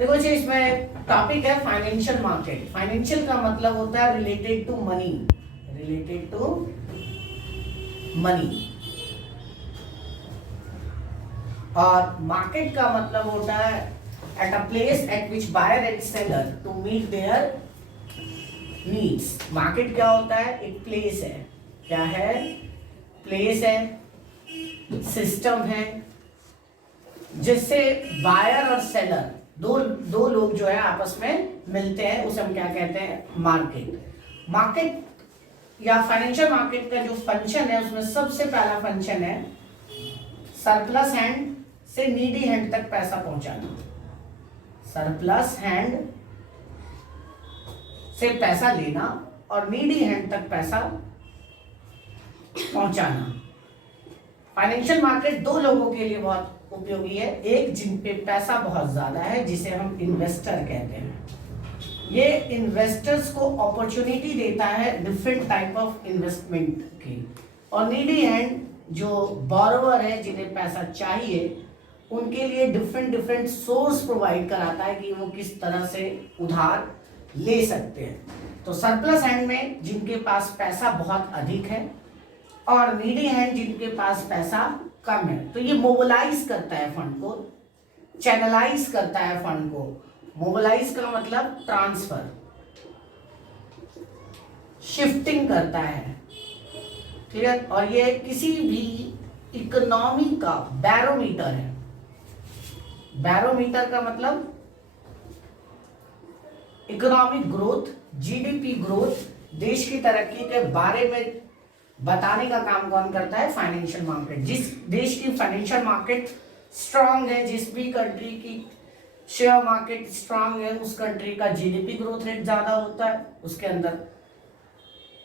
देखो जी, इसमें टॉपिक है फाइनेंशियल मार्केट। फाइनेंशियल का मतलब होता है related to money, related to money. और मार्केट का मतलब होता है at a place at which buyer and seller to meet their needs. Market क्या होता है? एक प्लेस है। क्या है? प्लेस है, सिस्टम है, जिससे बायर और सेलर दो लोग जो है आपस में मिलते हैं, उसे हम क्या कहते हैं? मार्केट। मार्केट या फाइनेंशियल मार्केट का जो फंक्शन है उसमें सबसे पहला फंक्शन है सरप्लस हैंड से नीडी हैंड तक पैसा पहुंचाना। सरप्लस हैंड से पैसा लेना और नीडी हैंड तक पैसा पहुंचाना। फाइनेंशियल मार्केट दो लोगों के लिए बहुत उपयोगी है। एक जिन पे पैसा बहुत ज्यादा है, जिसे हम इन्वेस्टर कहते हैं। ये इन्वेस्टर्स को अपॉर्चुनिटी देता है डिफरेंट टाइप ऑफ इन्वेस्टमेंट की। और नीडी हैंड जो बॉरोवर है, जिन्हें पैसा चाहिए, उनके लिए डिफरेंट सोर्स प्रोवाइड कराता है कि वो किस तरह से उधार ले सकते हैं। तो सरप्लस हैंड में जिनके पास पैसा बहुत अधिक है और नीडी हैंड जिनके पास पैसा कम है, तो ये मोबिलाइज करता है फंड को, चैनलाइज करता है फंड को। मोबिलाइज का मतलब ट्रांसफर, शिफ्टिंग करता है, ठीक है। और ये किसी भी इकोनॉमी का बैरोमीटर है। बैरोमीटर का मतलब इकोनॉमिक ग्रोथ, जीडीपी ग्रोथ, देश की तरक्की के बारे में बताने का काम कौन करता है? Financial market. जिस देश की फाइनेंशियल मार्केट स्ट्रांग है, जिस भी कंट्री की शेयर मार्केट स्ट्रांग है, उस कंट्री का जीडीपी ग्रोथ रेट ज्यादा होता है, उसके अंदर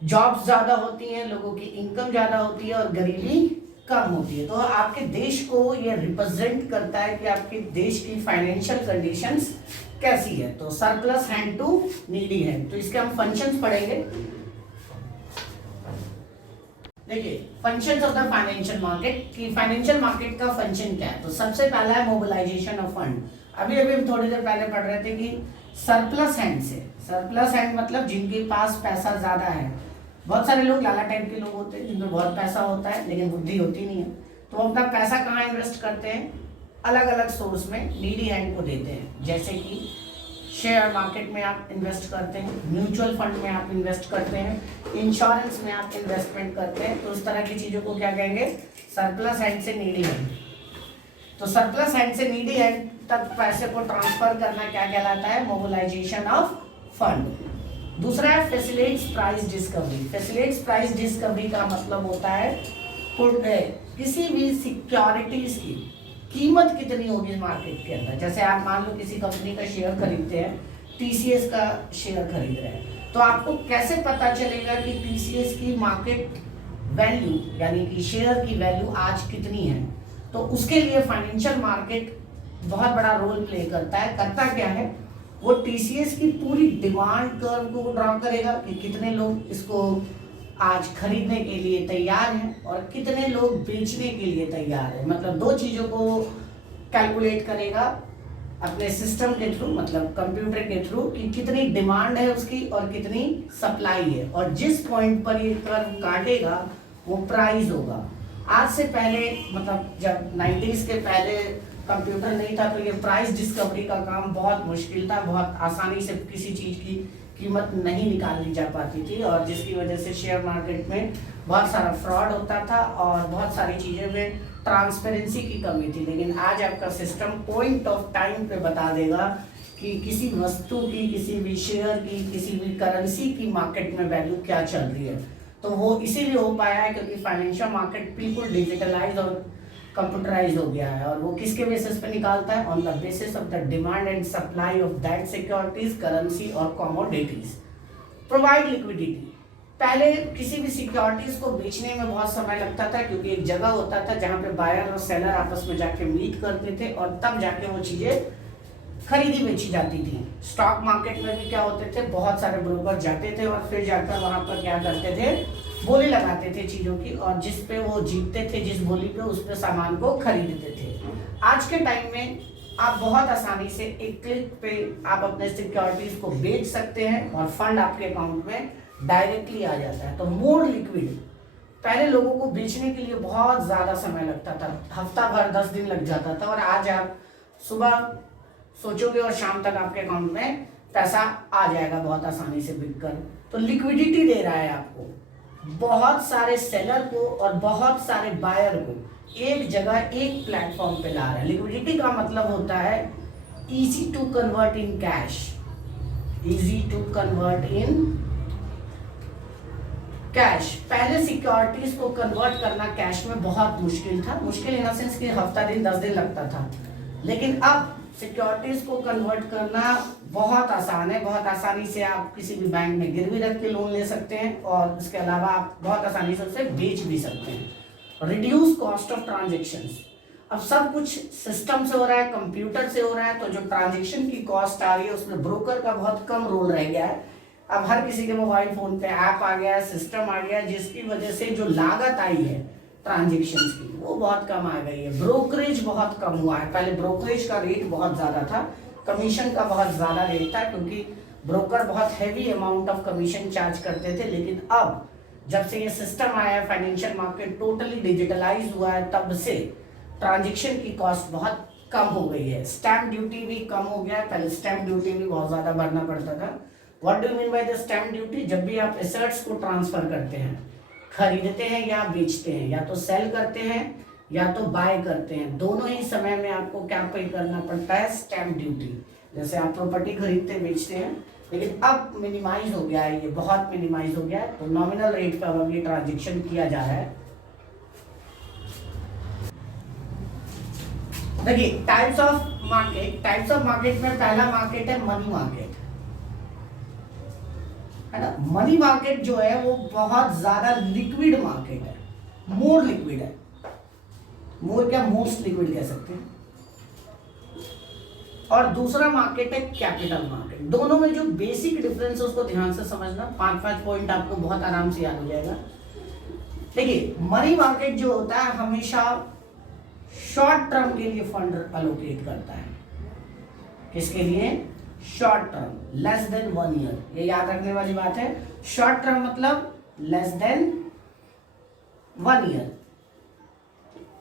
जॉब्स ज्यादा होती हैं, लोगों की इनकम ज्यादा होती है और गरीबी कम होती है। तो आपके देश को यह रिप्रेजेंट करता है कि आपके देश की फाइनेंशियल कंडीशंस कैसी है। तो surplus hand to needy hand, तो इसके हम फंक्शंस पढ़ेंगे। देखिए, functions of the financial market कि फाइनेंशियल मार्केट का फंक्शन क्या है। तो सबसे पहला है मोबिलाइजेशन ऑफ फंड। अभी हम थोड़ी देर पहले पढ़ रहे थे कि सरप्लस हैंड से, सरप्लस हैंड मतलब जिनके पास पैसा ज्यादा है। बहुत सारे लोग लाला टाइप के लोग होते हैं जिनमें बहुत पैसा होता है लेकिन बुद्धि होती नहीं है, तो वो अपना पैसा कहाँ इन्वेस्ट करते हैं? अलग अलग सोर्स में नीडी हैंड को देते हैं। जैसे कि शेयर मार्केट में आप इन्वेस्ट करते हैं, म्यूचुअल फंड में आप इन्वेस्ट करते हैं, इंश्योरेंस में आप इन्वेस्टमेंट करते हैं। तो उस तरह की चीजों को क्या कहेंगे? सरप्लस हैंड से नीडी हैंड। तो सरप्लस हैंड से नीडी हैंड तक पैसे को ट्रांसफर करना क्या कहलाता है? Mobilisation of fund. दूसरा है facilitates price discovery. Facilitates price discovery का मतलब होता है किसी भी सिक्योरिटीज की कीमत कितनी होगी मार्केट के अंदर। जैसे आप मान लो किसी कंपनी का शेयर खरीदते हैं, टीसीएस का शेयर खरीद रहे हैं, तो आपको कैसे पता चलेगा कि टीसीएस की मार्केट वैल्यू यानी कि शेयर की वैल्यू आज कितनी है? तो उसके लिए फाइनेंशियल मार्केट बहुत बड़ा रोल प्ले करता है। करता क्या है? वो टीसीएस की पूरी डिमांड कर्व को ड्रॉ करेगा कि कितने लोग इसको आज खरीदने के लिए तैयार हैं और कितने लोग बेचने के लिए तैयार हैं। मतलब दो चीजों को कैलकुलेट करेगा अपने सिस्टम के थ्रू, मतलब कंप्यूटर के थ्रू, कि कितनी डिमांड है उसकी और कितनी सप्लाई है। और जिस पॉइंट पर ये कर्व काटेगा वो प्राइस होगा। आज से पहले, मतलब जब 90s के पहले कंप्यूटर नहीं था, तो ये प्राइस डिस्कवरी का काम बहुत मुश्किल था। बहुत आसानी से किसी चीज की कीमत नहीं निकाली जा पाती थी और जिसकी वजह से शेयर मार्केट में बहुत सारा फ्रॉड होता था और बहुत सारी चीजें में ट्रांसपेरेंसी की कमी थी। लेकिन आज आपका सिस्टम पॉइंट ऑफ टाइम पे बता देगा कि किसी वस्तु की, किसी भी शेयर की, किसी भी करेंसी की मार्केट में वैल्यू क्या चल रही है। तो वो इसीलिए हो पाया है क्योंकि फाइनेंशियल मार्केट बिल्कुल डिजिटलाइज और कंप्यूटराइज हो गया है। और वो किसके बेसिस पे निकालता है? On the basis of the demand and supply of that securities, currency और कमोडिटीज। Provide liquidity. पहले किसी भी सिक्योरिटीज को बेचने में बहुत समय लगता था क्योंकि एक जगह होता था जहां पे बायर और सेलर आपस में जाके मीट करते थे और तब जाके वो चीजें खरीदी बेची जाती थी। स्टॉक मार्केट में भी क्या होते थे? बहुत सारे ब्रोकर जाते थे और फिर जाकर वहां पर क्या करते थे? बोली लगाते थे चीजों की, और जिस पे वो जीतते थे, जिस बोली पे, उस पे सामान को खरीदते थे। आज के टाइम में आप बहुत आसानी से एक क्लिक पे आप अपने सिक्योरिटीज को बेच सकते हैं और फंड आपके अकाउंट में डायरेक्टली आ जाता है। तो मोर लिक्विड, पहले लोगों को बेचने के लिए बहुत ज़्यादा समय लगता था, हफ्ता भर 10 दिन लग जाता था, और आज आप सुबह सोचोगे और शाम तक आपके अकाउंट में पैसा आ जाएगा बहुत आसानी से बिककर। तो लिक्विडिटी दे रहा है आपको, बहुत सारे सेलर को और बहुत सारे बायर को एक जगह एक प्लेटफॉर्म पे ला रहा है। लिक्विडिटी का मतलब होता है easy to convert in cash, easy to convert in cash. पहले सिक्योरिटीज को कन्वर्ट करना कैश में बहुत मुश्किल था, मुश्किल इन द सेंस कि हफ्ता दिन 10 दिन लगता था, लेकिन अब सिक्योरिटीज को कन्वर्ट करना बहुत आसान है। बहुत आसानी से आप किसी भी बैंक में गिरवी रख के लोन ले सकते हैं और इसके अलावा आप बहुत आसानी से उसे बेच भी सकते हैं। रिड्यूस कॉस्ट ऑफ ट्रांजेक्शन्स, अब सब कुछ सिस्टम से हो रहा है, कंप्यूटर से हो रहा है, तो जो ट्रांजेक्शन की कॉस्ट आ रही है उसमें ब्रोकर का बहुत कम रोल रह गया है। अब हर किसी के मोबाइल फोन पे ऐप आ गया है, सिस्टम आ गया है, जिसकी वजह से जो लागत आई है ट्रांजेक्शन की वो बहुत कम आ गई है। ब्रोकरेज बहुत कम हुआ है, पहले ब्रोकरेज का रेट बहुत ज्यादा था, कमीशन का बहुत ज्यादा रेट था, क्योंकि ब्रोकर बहुत heavy amount of commission charge करते थे। लेकिन अब जब से ये सिस्टम आया है, फाइनेंशियल मार्केट टोटली डिजिटलाइज हुआ है, तब से ट्रांजेक्शन की कॉस्ट बहुत कम हो गई है। स्टैम्प ड्यूटी भी कम हो गया है, पहले स्टैम्प ड्यूटी भी बहुत ज्यादा भरना पड़ता था। What do mean by the stamp duty? जब भी आप एसेट्स को ट्रांसफर करते हैं, खरीदते हैं या बेचते हैं, या तो सेल करते हैं या तो बाय करते हैं, दोनों ही समय में आपको क्या पे करना पड़ता है? Stamp duty. जैसे आप प्रॉपर्टी खरीदते बेचते हैं, लेकिन अब मिनिमाइज हो गया है, ये बहुत मिनिमाइज हो गया है, तो नॉमिनल रेट पर अब ये ट्रांजेक्शन किया जा रहा है। देखिए types of market, types of market में पहला मार्केट है मनी मार्केट, है ना। मनी मार्केट जो है वो बहुत ज्यादा लिक्विड मार्केट है, मोर लिक्विड है, मोर क्या मोस्ट लिक्विड कह सकते हैं। और दूसरा मार्केट है कैपिटल मार्केट। दोनों में जो बेसिक डिफरेंस है उसको ध्यान से समझना, 5-5 पॉइंट आपको बहुत आराम से याद हो जाएगा। देखिए मनी मार्केट जो होता है हमेशा शॉर्ट टर्म के लिए फंड अलोकेट करता है। किसके लिए? Short term, less than 1 year, ये याद रखने वाली बात है। शॉर्ट टर्म मतलब लेस देन 1 ईयर,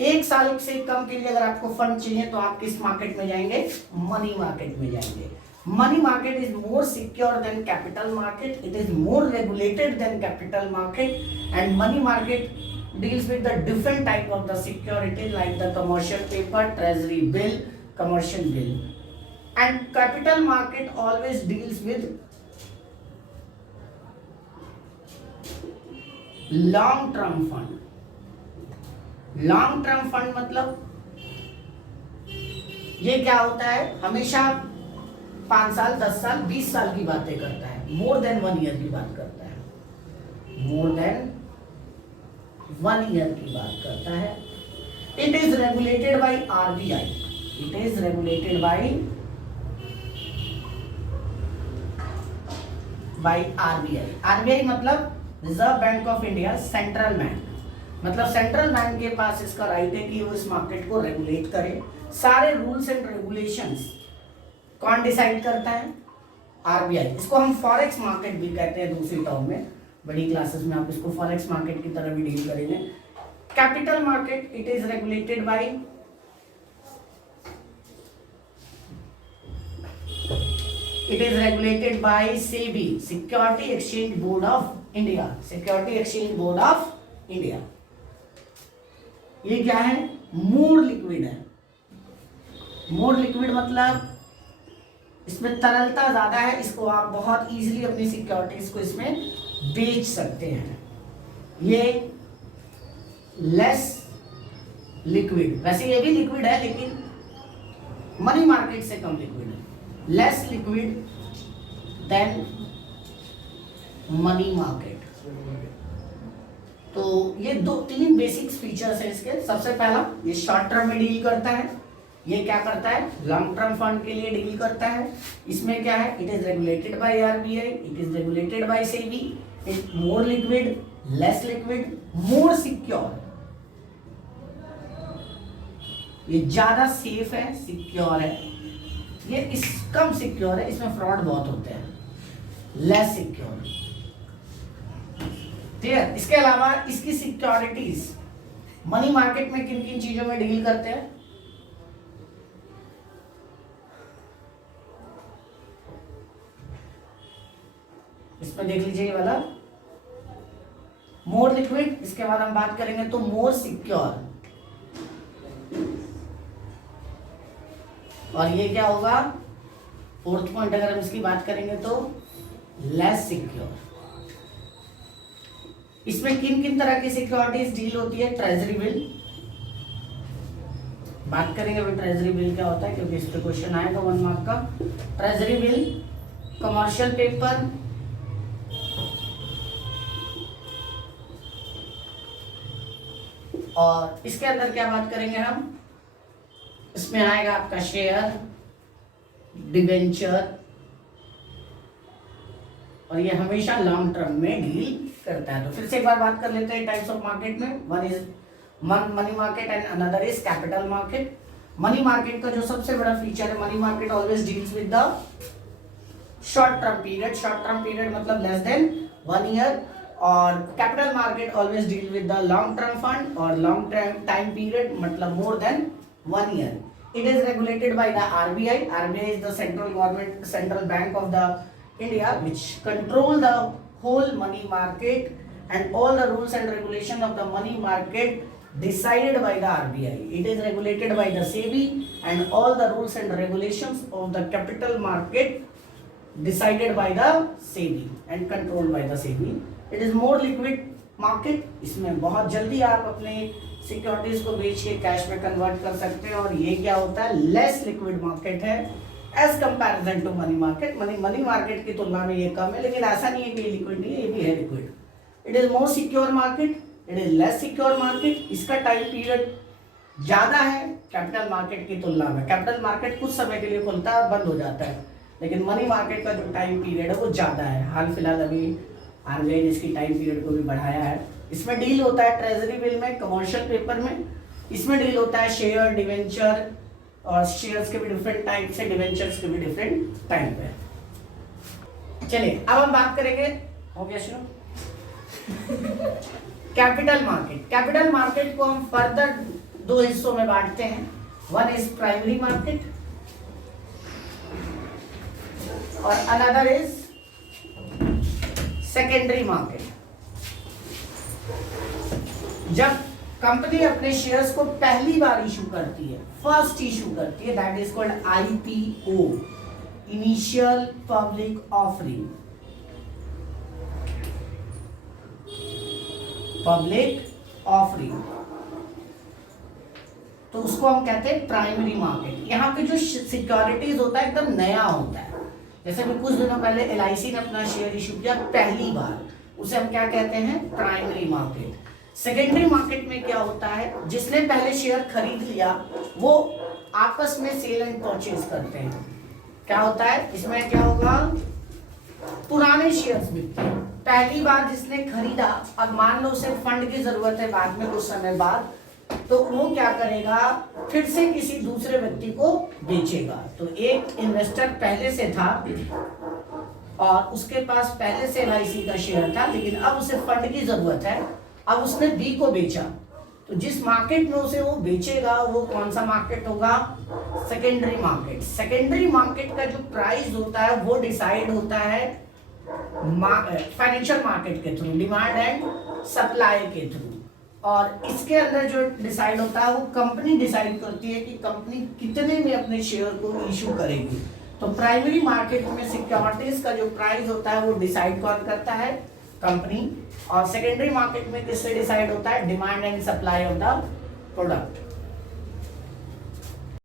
1 साल से कम के लिए अगर आपको फंड चाहिए तो आप किस मार्केट में जाएंगे? मनी मार्केट में जाएंगे। Money market is more secure than capital market, it is more regulated than capital market, and money market deals with the different type of the security like the commercial paper, treasury bill, commercial bill, and capital market always deals with long term fund। long term fund मतलब ये क्या होता है? हमेशा 5 साल 10 साल 20 साल की बातें करता है, मोर देन 1 ईयर की बात करता है, मोर देन 1 ईयर की बात करता है। It is regulated by RBI, it is regulated by RBI। RBI मतलब reserve bank of India, central bank, मतलब सेंट्रल बैंक के पास इसका राइट है कि वो इस मार्केट को रेगुलेट करे। सारे रूल्स एंड रेगुलेशंस कौन डिसाइड करता है? RBI। इसको हम फॉरेक्स मार्केट भी कहते हैं दूसरी टर्म में, बड़ी क्लासेस में आप इसको फॉरेक्स मार्केट की तरह भी डील करेंगे। Capital market it is regulated by SEBI, security exchange board of India, security exchange board of India. ये क्या है? मोर लिक्विड है। मोर लिक्विड मतलब इसमें तरलता ज्यादा है, इसको आप बहुत इजीली अपनी सिक्योरिटीज को इसमें बेच सकते हैं। ये लेस लिक्विड, वैसे ये भी लिक्विड है लेकिन मनी मार्केट से कम लिक्विड है, less liquid than money market. तो ये 2-3 बेसिक फीचर्स है इसके। सबसे पहला, ये शॉर्ट टर्म में डील करता है, ये क्या करता है? लॉन्ग टर्म फंड के लिए डील करता है। इसमें क्या है? It is regulated by RBI, it is regulated by SEBI, it more liquid, less liquid, more secure. ये ज्यादा सेफ है, सिक्योर है, ये इस कम सिक्योर है, इसमें फ्रॉड बहुत होते हैं, लेस सिक्योर। क्लियर? इसके अलावा इसकी सिक्योरिटीज मनी मार्केट में किन किन चीजों में डील करते हैं? इसमें देख लीजिए ये वाला मोर लिक्विड, इसके बाद हम बात करेंगे तो मोर सिक्योर, और ये क्या होगा फोर्थ पॉइंट अगर हम इसकी बात करेंगे तो लेस सिक्योर। इसमें किन किन तरह की सिक्योरिटीज डील होती है? ट्रेजरी बिल, बात करेंगे अभी ट्रेजरी बिल क्या होता है, क्योंकि इस पे क्वेश्चन आएगा 1 मार्क का। ट्रेजरी बिल, कमर्शियल पेपर, और इसके अंदर क्या बात करेंगे हम, इसमें आएगा आपका शेयर, डिबेंचर, और ये हमेशा लॉन्ग टर्म में डील करता है। तो फिर से एक बार बात कर लेते हैं टाइप्स ऑफ मार्केट में। One is money market and another is capital market. Money market का जो सबसे बड़ा फीचर है, money market always deals with the short term period. Short term period मतलब लेस देन 1 ईयर, और capital market always deal with the long term fund, और long term time period मतलब more than 1 year. It is regulated by the RBI. RBI is the central bank of the India, which control the whole money market, and all the rules and regulation of the money market decided by the RBI. It is regulated by the SEBI, and all the rules and regulations of the capital market decided by the SEBI and controlled by the SEBI. It is more liquid market. इसमें बहुत जल्दी आप अपने securities को बेच के cash में convert कर सकते हैं, और ये क्या होता है, लेस लिक्विड मार्केट है as comparison to money market. Money market की तुलना में ये कम है, लेकिन ऐसा नहीं है कि ये लिक्विड नहीं है, ये भी है liquid. It is more secure market, it is less secure market. इसका टाइम पीरियड ज्यादा है कैपिटल मार्केट की तुलना में। कैपिटल मार्केट कुछ समय के लिए खुलता है और बंद हो जाता है, लेकिन मनी मार्केट का जो टाइम पीरियड है वो ज्यादा है। हाल फिलहाल अभी आरबीआई ने इसकी टाइम पीरियड को भी बढ़ाया है। इसमें डील होता है ट्रेजरी बिल में, कमर्शियल पेपर में। इसमें डील होता है शेयर, डिवेंचर, और शेयर्स के भी डिफरेंट टाइप से, डिवेंचर्स के भी डिफरेंट टाइप है। चलिए अब हम बात करेंगे, हो गया शुरू, कैपिटल मार्केट। कैपिटल मार्केट को हम फर्दर 2 हिस्सों में बांटते हैं। वन इज प्राइमरी मार्केट और अनदर इज सेकेंडरी मार्केट। जब कंपनी अपने शेयर्स को पहली बार इशू करती है, फर्स्ट इशू करती है, that is called IPO, initial public offering. Public offering, तो उसको हम कहते हैं प्राइमरी मार्केट। यहाँ पे जो सिक्योरिटीज होता है एकदम नया होता है। जैसे अभी कुछ दिनों पहले एलआईसी ने अपना शेयर इशू किया पहली बार, उसे हम क्या कहते हैं, प्राइमरी मार्केट। सेकेंडरी मार्केट में क्या होता है, जिसने पहले शेयर खरीद लिया वो आपस में सेल एंड परचेज करते हैं। क्या होता है इसमें, क्या होगा, पुराने शेयर्स बिकते हैं। पहली बार जिसने खरीदा, अब मान लो उसे फंड की जरूरत है बाद में कुछ समय बाद, तो वो क्या करेगा, फिर से किसी दूसरे व्यक्ति को बेचेगा। तो एक इन्वेस्टर पहले से था और उसके पास पहले से एलआईसी का शेयर था, लेकिन अब उसे फंड की जरूरत है, अब उसने बी को बेचा। तो जिस मार्केट में उसे वो बेचेगा वो कौन सा मार्केट होगा, सेकेंडरी मार्केट। सेकेंडरी मार्केट का जो प्राइस होता है वो डिसाइड होता है फाइनेंशियल मार्केट के थ्रू, डिमांड एंड सप्लाई के थ्रू। और इसके अंदर जो डिसाइड होता है वो कंपनी डिसाइड करती है कि कंपनी कितने में अपने शेयर को इशू करेगी। तो प्राइमरी मार्केट में सिक्योरिटीज का जो प्राइस होता है वो डिसाइड कौन करता है, कंपनी। और सेकेंडरी मार्केट में किससे डिसाइड होता है, demand and supply of the product.